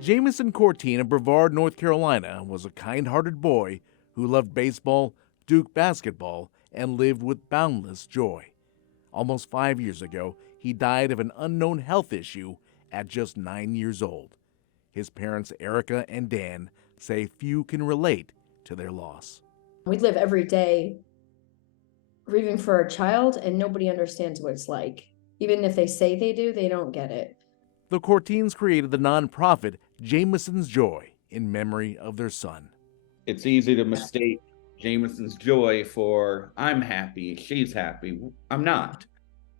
Jamison Courtine of Brevard, North Carolina, was a kind-hearted boy who loved baseball, Duke basketball, and lived with boundless joy. Almost 5 years ago, he died of an unknown health issue at just 9 years old. His parents, Erica and Dan, say few can relate to their loss. We live every day grieving for a child, and nobody understands what it's like. Even if they say they do, they don't get it. The Courtines created the nonprofit Jamison's Joy in memory of their son. It's easy to mistake Jamison's joy for I'm happy, she's happy. I'm not.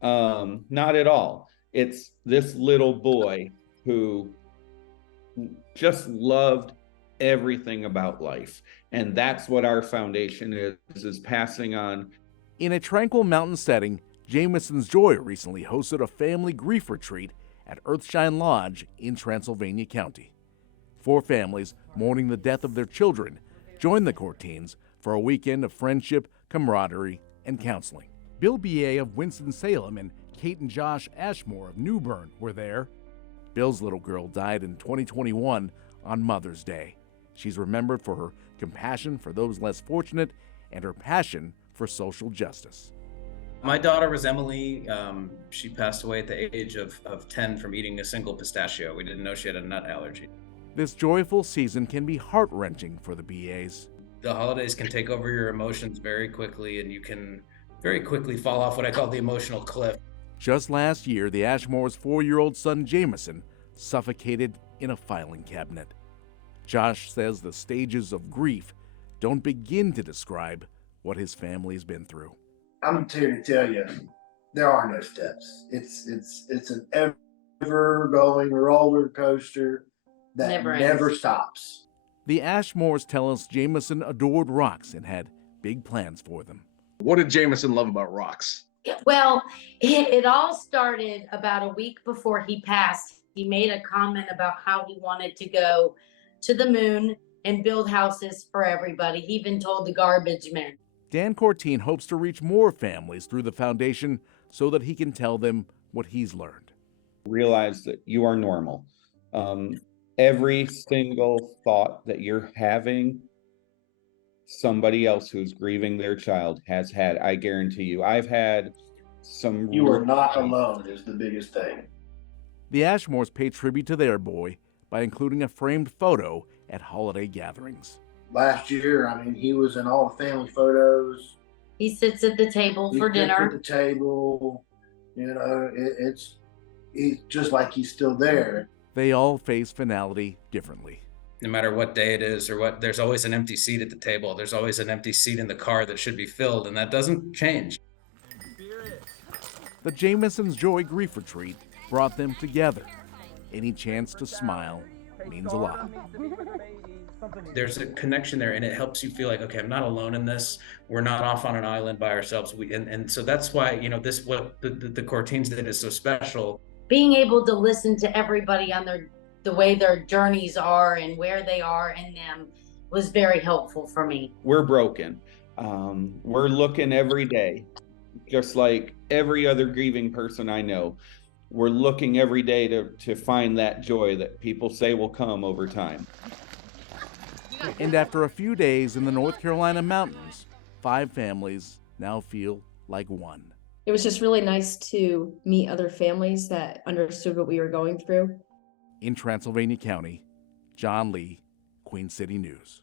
Not at all. It's this little boy who just loved everything about life. And that's what our foundation is passing on. In a tranquil mountain setting, Jamison's Joy recently hosted a family grief retreat at Earthshine Lodge in Transylvania County. 4 families mourning the death of their children joined the Courtines for a weekend of friendship, camaraderie, and counseling. Bill B.A. of Winston-Salem and Kate and Josh Ashmore of New Bern were there. Bill's little girl died in 2021 on Mother's Day. She's remembered for her compassion for those less fortunate and her passion for social justice. My daughter was Emily. She passed away at the age of 10 from eating a single pistachio. We didn't know she had a nut allergy. This joyful season can be heart-wrenching for the BAs. The holidays can take over your emotions very quickly, and you can very quickly fall off what I call the emotional cliff. Just last year, the Ashmores' 4-year-old son Jamison suffocated in a filing cabinet. Josh says the stages of grief don't begin to describe what his family's been through. I'm here to tell you, there are no steps. It's an ever-going roller coaster that never stops. The Ashmores tell us Jamison adored rocks and had big plans for them. What did Jamison love about rocks? Well, it all started about a week before he passed. He made a comment about how he wanted to go to the moon and build houses for everybody. He even told the garbage men. Dan Courtine hopes to reach more families through the foundation so that he can tell them what he's learned. Realize that you are normal. Every single thought that you're having, somebody else who's grieving their child has had. I guarantee you. I've had some... You are not alone is the biggest thing. The Ashmores pay tribute to their boy by including a framed photo at holiday gatherings. Last year, he was in all the family photos. He sits at the table for dinner. At the table, it's just like he's still there. They all face finality differently. No matter what day it is or what, there's always an empty seat at the table. There's always an empty seat in the car that should be filled, and that doesn't change. The Jamison's Joy Grief Retreat brought them together. Any chance to smile means a lot. There's a connection there, and it helps you feel like, okay, I'm not alone in this. We're not off on an island by ourselves. And so that's why, what the Courtines did is so special. Being able to listen to everybody on the way their journeys are and where they are in them was very helpful for me. We're broken. We're looking every day, just like every other grieving person I know. We're looking every day to find that joy that people say will come over time. And after a few days in the North Carolina mountains, 5 families now feel like one. It was just really nice to meet other families that understood what we were going through. In Transylvania County, John Lee, Queen City News.